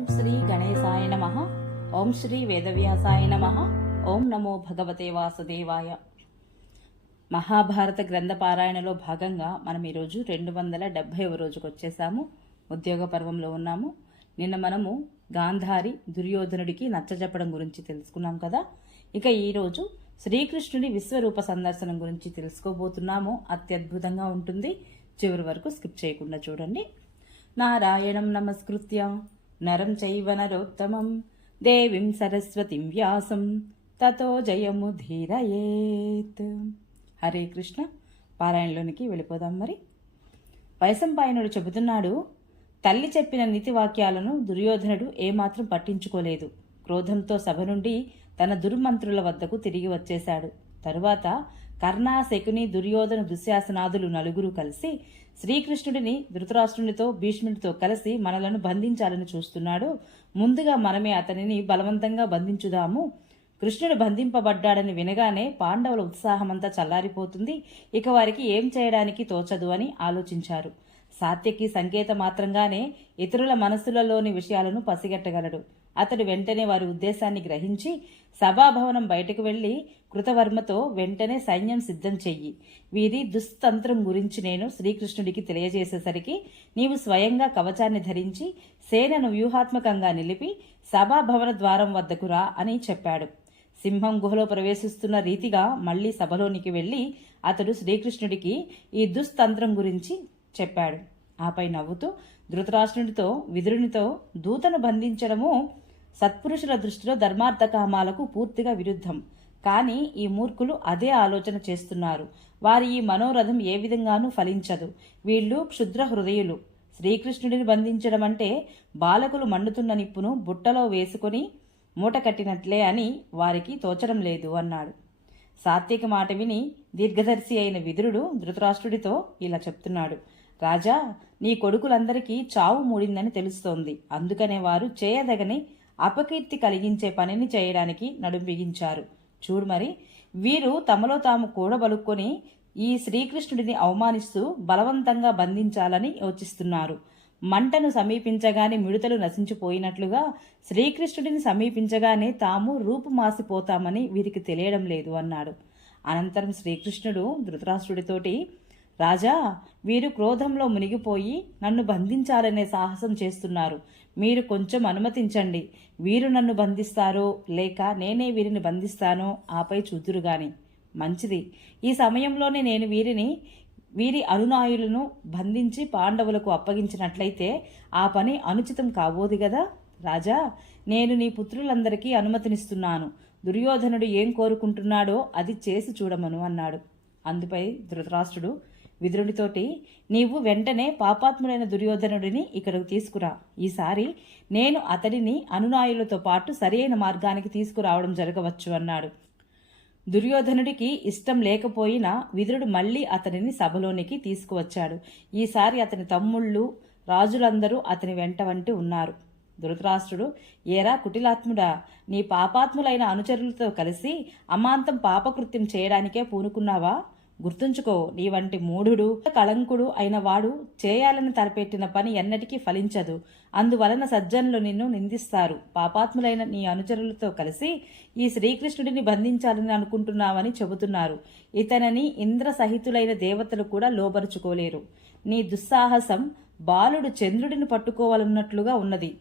ఓం శ్రీ గణేశాయ నమ. ఓం శ్రీ వేదవ్యాసాయ నమ. ఓం నమో భగవతే వాసుదేవాయ. మహాభారత గ్రంథ పారాయణలో భాగంగా మనం ఈరోజు రెండు వందల డెబ్భైవ రోజుకు వచ్చేసాము. ఉద్యోగ పర్వంలో ఉన్నాము. నిన్న మనము గాంధారి దుర్యోధనుడికి నచ్చజెప్పడం గురించి తెలుసుకున్నాం కదా. ఇక ఈరోజు శ్రీకృష్ణుడి విశ్వరూప సందర్శనం గురించి తెలుసుకోబోతున్నాము. అత్యద్భుతంగా ఉంటుంది. చివరి వరకు స్కిప్ చేయకుండా చూడండి. నారాయణం నమస్కృత్య. నరం చైవ నరోత్తమం. దేవీం సరస్వతిం వ్యాసం. తతో జయము ధీరయేత్. హరే కృష్ణ. పారాయణలోనికి వెళ్ళిపోదాం మరి. వయసంపాయనుడు చెబుతున్నాడు తల్లి చెప్పిన నీతి వాక్యాలను దుర్యోధనుడు ఏమాత్రం పట్టించుకోలేదు. క్రోధంతో సభ నుండి తన దుర్మంత్రుల వద్దకు తిరిగి వచ్చేశాడు. తరువాత కర్ణ శకుని దుర్యోధన దుశ్శాసనాదులు నలుగురు కలిసి శ్రీకృష్ణుడిని ధృతరాష్ట్రునితో భీష్ముడితో కలిసి మనలను బంధించాలని చూస్తున్నాడు. ముందుగా మనమే అతనిని బలవంతంగా బంధించుదాము. కృష్ణుడు బంధింపబడ్డాడని వినగానే పాండవుల ఉత్సాహమంతా చల్లారిపోతుంది. ఇక వారికి ఏం చేయడానికి తోచదు అని ఆలోచించారు. సాత్యకి సంకేత మాత్రంగానే ఇతరుల మనస్సులలోని విషయాలను పసిగట్టగలడు. అతడు వెంటనే వారి ఉద్దేశాన్ని గ్రహించి సభాభవనం బయటకు వెళ్ళి కృతవర్మతో వెంటనే సైన్యం సిద్ధం చెయ్యి. వీరి దుస్తంత్రం గురించి నేను శ్రీకృష్ణుడికి తెలియజేసేసరికి నీవు స్వయంగా కవచాన్ని ధరించి సేనను వ్యూహాత్మకంగా నిలిపి సభాభవన ద్వారం వద్దకు రా అని చెప్పాడు. సింహం గుహలో ప్రవేశిస్తున్న రీతిగా మళ్ళీ సభలోనికి వెళ్ళి అతడు శ్రీకృష్ణుడికి ఈ దుస్తంత్రం గురించి చెప్పాడు. ఆపై నవ్వుతూ ధృతరాష్ట్రునితో విదురునితో దూతను బంధించడము సత్పురుషుల దృష్టిలో ధర్మార్థ కామాలకు పూర్తిగా విరుద్ధం. కానీ ఈ మూర్ఖులు అదే ఆలోచన చేస్తున్నారు. వారి ఈ మనోరథం ఏ విధంగానూ ఫలించదు. వీళ్ళు క్షుద్ర హృదయులు. శ్రీకృష్ణుడిని బంధించడం అంటే బాలకులు మండుతున్న నిప్పును బుట్టలో వేసుకొని మూట కట్టినట్లే అని వారికి తోచడం లేదు అన్నాడు. సాత్విక మాట విని దీర్ఘదర్శి అయిన విదురుడు ధృతరాష్ట్రుడితో ఇలా చెప్తున్నాడు. రాజా నీ కొడుకులందరికీ చావు మూడిందని తెలుస్తోంది. అందుకనే వారు చేయదగని అపకీర్తి కలిగించే పనిని చేయడానికి నడుం బిగించారు. చూడు మరి వీరు తమలో తాము కూడబలుక్కొని ఈ శ్రీకృష్ణుడిని అవమానిస్తూ బలవంతంగా బంధించాలని యోచిస్తున్నారు. మంటను సమీపించగానే మిడతలు నశించిపోయినట్లుగా శ్రీకృష్ణుడిని సమీపించగానే తాము రూపుమాసిపోతామని వీరికి తెలియడం లేదు అన్నాడు. అనంతరం శ్రీకృష్ణుడు ధృతరాష్ట్రుడితోటి రాజా వీరు క్రోధంలో మునిగిపోయి నన్ను బంధించాలనే సాహసం చేస్తున్నారు. మీరు కొంచెం అనుమతించండి. వీరు నన్ను బంధిస్తారో లేక నేనే వీరిని బంధిస్తానో ఆపై చూతురుగాని మంచిది. ఈ సమయంలోనే నేను వీరిని వీరి అనునాయులను బంధించి పాండవులకు అప్పగించినట్లయితే ఆ పని అనుచితం కాబోదు కదా రాజా నేను నీ పుత్రులందరికీ అనుమతినిస్తున్నాను. దుర్యోధనుడు ఏం కోరుకుంటున్నాడో అది చేసి చూడమను అన్నాడు. అందుపై ధృతరాష్ట్రుడు విదురునితోటి నీవు వెంటనే పాపాత్ముడైన దుర్యోధనుడిని ఇక్కడకు తీసుకురా. ఈసారి నేను అతడిని అనునాయులతో పాటు సరైన మార్గానికి తీసుకురావడం జరగవచ్చు అన్నాడు. దుర్యోధనుడికి ఇష్టం లేకపోయినా విదురుడు మళ్ళీ అతనిని సభలోనికి తీసుకువచ్చాడు. ఈసారి అతని తమ్ముళ్ళు రాజులందరూ అతని వెంట వంటి ఉన్నారు. ధృతరాష్ట్రుడు ఏరా కుటిలాత్ముడా నీ పాపాత్ములైన అనుచరులతో కలిసి అమాంతం పాపకృత్యం చేయడానికే పూనుకున్నావా? గుర్తుంచుకో నీ వంటి మూఢుడు కళంకుడు అయిన వాడు చేయాలని తలపెట్టిన పని ఎన్నటికీ ఫలించదు. అందువలన సజ్జనులు నిన్ను నిందిస్తారు. పాపాత్ములైన నీ అనుచరులతో కలిసి ఈ శ్రీకృష్ణుడిని బంధించాలని అనుకుంటున్నావని చెబుతున్నారు. ఇతనని ఇంద్ర సహితులైన దేవతలు కూడా లోబరుచుకోలేరు. నీ దుస్సాహసం బాలుడు చంద్రుడిని పట్టుకోవాలన్నట్లుగా ఉన్నది.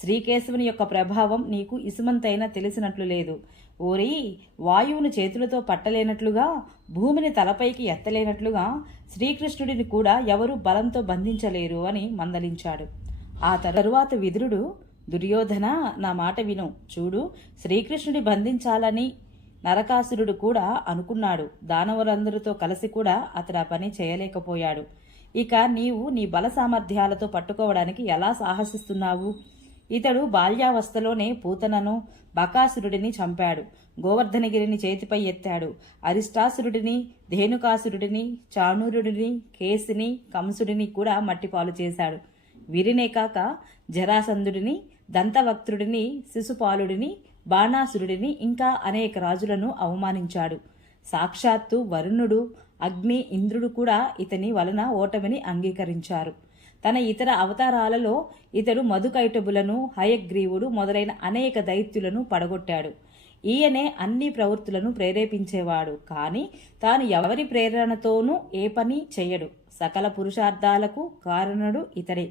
శ్రీకేశవుని యొక్క ప్రభావం నీకు ఇసుమంతైనా తెలిసినట్లు లేదు. ఓరి వాయువును చేతులతో పట్టలేనట్లుగా భూమిని తలపైకి ఎత్తలేనట్లుగా శ్రీకృష్ణుడిని కూడా ఎవరు బలంతో బంధించలేరు అని మందలించాడు. ఆ తరువాత విదురుడు దుర్యోధన నా మాట విను. చూడు శ్రీకృష్ణుడి బంధించాలని నరకాసురుడు కూడా అనుకున్నాడు. దానవులందరితో కలిసి కూడా అతడు ఆ పని చేయలేకపోయాడు. ఇక నీవు నీ బల సామర్థ్యాలతో పట్టుకోవడానికి ఎలా సాహసిస్తున్నావు? ఇతడు బాల్యావస్థలోనే పూతనను బకాసురుడిని చంపాడు. గోవర్ధనగిరిని చేతిపై ఎత్తాడు. అరిష్టాసురుడిని ధేనుకాసురుడిని చాణూరుడిని కేసిని కంసుడిని కూడా మట్టిపాలు చేశాడు. వీరినే కాక జరాసంధుడిని దంతవక్త్రుడిని శిశుపాలుడిని బాణాసురుడిని ఇంకా అనేక రాజులను అవమానించాడు. సాక్షాత్తు వరుణుడు అగ్ని ఇంద్రుడు కూడా ఇతని వలన ఓటమిని అంగీకరించారు. తన ఇతర అవతారాలలో ఇతడు మధుకైటబులను హయగ్రీవుడు మొదలైన అనేక దైత్యులను పడగొట్టాడు. ఈయనే అన్ని ప్రవృత్తులను ప్రేరేపించేవాడు. కానీ తాను ఎవరి ప్రేరణతోనూ ఏ పని చెయ్యడు. సకల పురుషార్థాలకు కారణుడు ఇతడే.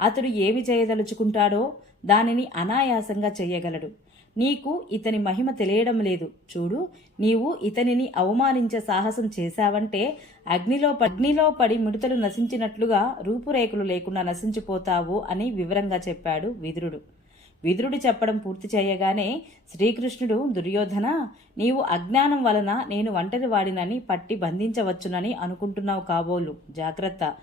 అతడు ఏమి చేయదలుచుకుంటాడో దానిని అనాయాసంగా చేయగలడు నీకు ఇతని మహిమ తెలియడం లేదు. చూడు నీవు ఇతనిని అవమానించే సాహసం చేశావంటే అగ్నిలో అగ్నిలో పడి మిడతలు నశించినట్లుగా రూపురేఖలు లేకుండా నశించిపోతావు అని వివరంగా చెప్పాడు విదురుడు. విదురుడు చెప్పడం పూర్తి చేయగానే శ్రీకృష్ణుడు దుర్యోధన నీవు అజ్ఞానం వలన నేను ఒంటరి వాడినని పట్టి బంధించవచ్చునని అనుకుంటున్నావు కాబోలు. జాగ్రత్త.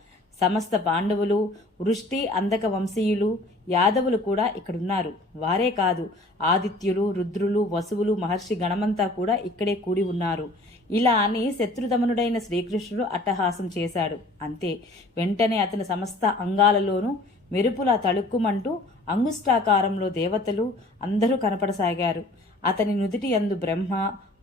సమస్త పాండవులు వృష్టి అందక వంశీయులు యాదవులు కూడా ఇక్కడున్నారు. వారే కాదు ఆదిత్యులు రుద్రులు వసువులు మహర్షి గణమంతా కూడా ఇక్కడే కూడి ఉన్నారు. ఇలా అని శత్రుదమనుడైన శ్రీకృష్ణుడు అట్టహాసం చేశాడు. అంతే. వెంటనే అతని సమస్త అంగాలలోనూ మెరుపులా తళుక్కుమంటూ అంగుష్టాకారంలో దేవతలు అందరూ కనపడసాగారు. అతని నుదిటి అందు బ్రహ్మ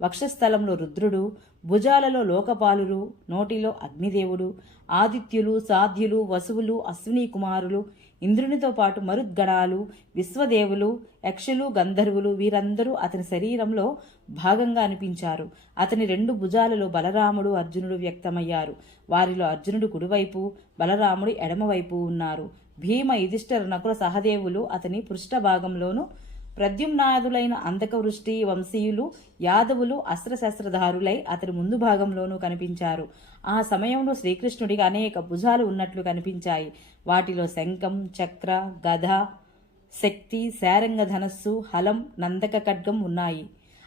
వక్షస్థలంలో రుద్రుడు భుజాలలో లోకపాలురు నోటిలో అగ్నిదేవుడు ఆదిత్యులు సాధ్యులు వసువులు అశ్విని కుమారులు ఇంద్రునితో పాటు మరుద్గణాలు విశ్వదేవులు యక్షులు గంధర్వులు వీరందరూ అతని శరీరంలో భాగంగా అనిపించారు. అతని రెండు భుజాలలో బలరాముడు అర్జునుడు వ్యక్తమయ్యారు. వారిలో అర్జునుడు కుడివైపు బలరాముడు ఎడమవైపు ఉన్నారు. భీమ యుధిష్ఠర నకుల సహదేవులు అతని పృష్ఠ భాగంలోనూ ప్రద్యుమ్నాదులైన అంధకవృష్టి వంశీయులు యాదవులు అస్త్రశస్త్రధారులై అతని ముందు భాగంలోనూ కనిపించారు. ఆ సమయంలో శ్రీకృష్ణుడికి అనేక భుజాలు ఉన్నట్లు కనిపించాయి. వాటిలో శంఖం చక్ర గధ శక్తి శారంగ ధనస్సు హలం నందక ఖడ్గం ఉన్నాయి.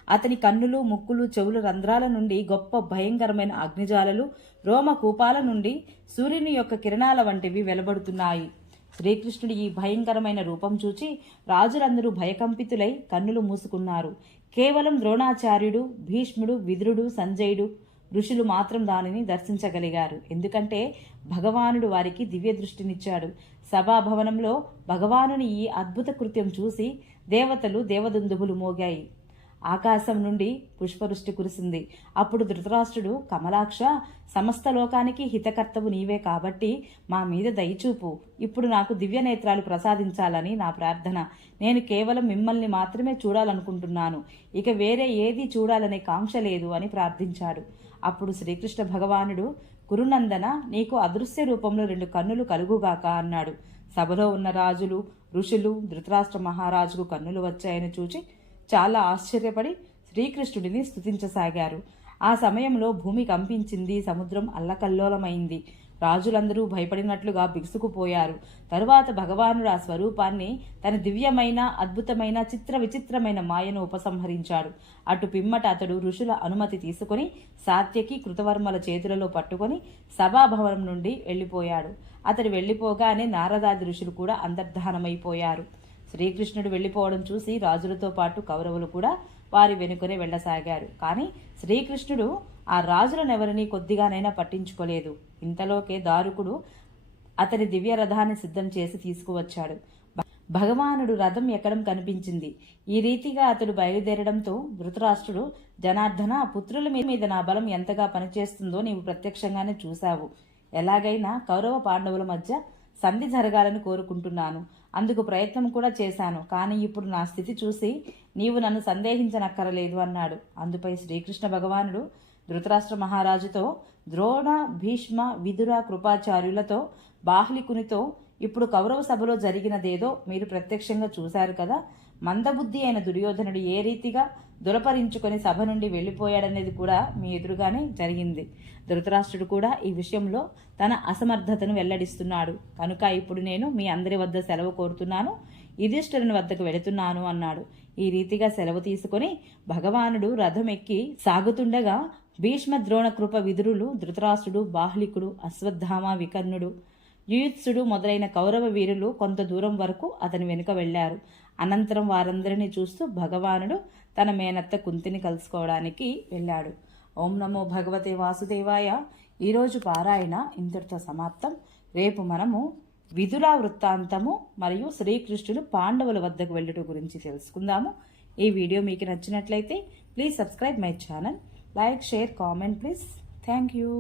అతని కన్నులు ముక్కులు చెవుల రంధ్రాల నుండి గొప్ప భయంకరమైన అగ్నిజాలలు రోమ కూపాల నుండి సూర్యుని యొక్క కిరణాల వంటివి వెలబడుతున్నాయి. శ్రీకృష్ణుడి ఈ భయంకరమైన రూపం చూచి రాజులందరూ భయకంపితులై కన్నులు మూసుకున్నారు. కేవలం ద్రోణాచార్యుడు భీష్ముడు విదురుడు సంజయుడు ఋషులు మాత్రం దానిని దర్శించగలిగారు. ఎందుకంటే భగవానుడు వారికి దివ్య దృష్టినిచ్చాడు. సభాభవనంలో భగవానుని ఈ అద్భుత కృత్యం చూసి దేవతలు దేవదుందుబులు మోగాయి. ఆకాశం నుండి పుష్పవృష్టి కురిసింది. అప్పుడు ధృతరాష్ట్రుడు కమలాక్ష సమస్త లోకానికి హితకర్తవు నీవే కాబట్టి మా మీద దయచూపు ఇప్పుడు నాకు దివ్య నేత్రాలు ప్రసాదించాలని నా ప్రార్థన. నేను కేవలం మిమ్మల్ని మాత్రమే చూడాలనుకుంటున్నాను. ఇక వేరే ఏది చూడాలనే కాంక్ష లేదు అని ప్రార్థించాడు. అప్పుడు శ్రీకృష్ణ భగవానుడు కురునందన నీకు అదృశ్య రూపంలో రెండు కన్నులు కలుగుగాక అన్నాడు. సభలో ఉన్న రాజులు ఋషులు ధృతరాష్ట్ర మహారాజుకు కన్నులు వచ్చాయని చూచి చాలా ఆశ్చర్యపడి శ్రీకృష్ణుడిని స్థుతించసాగారు ఆ సమయంలో భూమి కంపించింది సముద్రం అల్లకల్లోలమైంది. రాజులందరూ భయపడినట్లుగా బిగుసుకుపోయారు. తరువాత భగవానుడు ఆ స్వరూపాన్ని తన దివ్యమైన అద్భుతమైన చిత్ర విచిత్రమైన మాయను ఉపసంహరించాడు. అటు పిమ్మట అతడు ఋషుల అనుమతి తీసుకుని సాత్యకి కృతవర్మల చేతులలో పట్టుకొని సభాభవనం నుండి వెళ్ళిపోయాడు. అతడు వెళ్ళిపోగానే నారదాది ఋషులు కూడా అంతర్ధానమైపోయారు. శ్రీకృష్ణుడు వెళ్ళిపోవడం చూసి రాజులతో పాటు కౌరవులు కూడా వారి వెనుకనే వెళ్ళసాగారు. కానీ శ్రీకృష్ణుడు ఆ రాజులనెవరిని కొద్దిగానైనా పట్టించుకోలేదు. ఇంతలోకే దారుకుడు అతని దివ్య రథాన్ని సిద్ధం చేసి తీసుకువచ్చాడు. భగవానుడు రథం ఎక్కడం కనిపించింది. ఈ రీతిగా అతడు బయలుదేరడంతో ధృతరాష్ట్రుడు జనార్దన పుత్రుల మీద నా బలం ఎంతగా పనిచేస్తుందో నీవు ప్రత్యక్షంగానే చూశావు. ఎలాగైనా కౌరవ పాండవుల మధ్య సంధి జరగాలని కోరుకుంటున్నాను. అందుకు ప్రయత్నం కూడా చేశాను. కానీ ఇప్పుడు నా స్థితి చూసి నీవు నన్ను సందేహించనక్కరలేదు అన్నాడు. అందుపై శ్రీకృష్ణ భగవానుడు ధృతరాష్ట్ర మహారాజుతో ద్రోణ భీష్మ విదుర కృపాచార్యులతో బాహ్లికునితో ఇప్పుడు కౌరవ సభలో జరిగినదేదో మీరు ప్రత్యక్షంగా చూశారు కదా మందబుద్ధి అయిన దుర్యోధనుడు ఏ రీతిగా దురపరించుకొని సభ నుండి వెళ్ళిపోయాడనేది కూడా మీ ఎదురుగానే జరిగింది. ధృతరాష్ట్రుడు కూడా ఈ విషయంలో తన అసమర్థతను వెల్లడిస్తున్నాడు. కనుక ఇప్పుడు నేను మీ అందరి వద్ద సెలవు కోరుతున్నాను. యుధిష్ఠరుని వద్దకు వెళుతున్నాను అన్నాడు. ఈ రీతిగా సెలవు తీసుకొని భగవానుడు రథం ఎక్కి సాగుతుండగా భీష్మ ద్రోణ కృప విదురులు ధృతరాష్ట్రుడు బాహ్లికుడు అశ్వత్థామ వికర్ణుడు యుయుత్సుడు మొదలైన కౌరవ వీరులు కొంత దూరం వరకు అతని వెనుక వెళ్ళారు అనంతరం వారందరినీ చూస్తూ భగవానుడు తన మేనత్త కుంతిని కలుసుకోవడానికి వెళ్ళాడు. ఓం నమో భగవతే వాసుదేవాయ. ఈరోజు పారాయణ ఇంతటితో సమాప్తం. రేపు మనము విధులా వృత్తాంతము మరియు శ్రీకృష్ణుడు పాండవుల వద్దకు వెళ్ళుట గురించి తెలుసుకుందాము. ఈ వీడియో మీకు నచ్చినట్లయితే please subscribe my channel. Like share comment please. Thank you.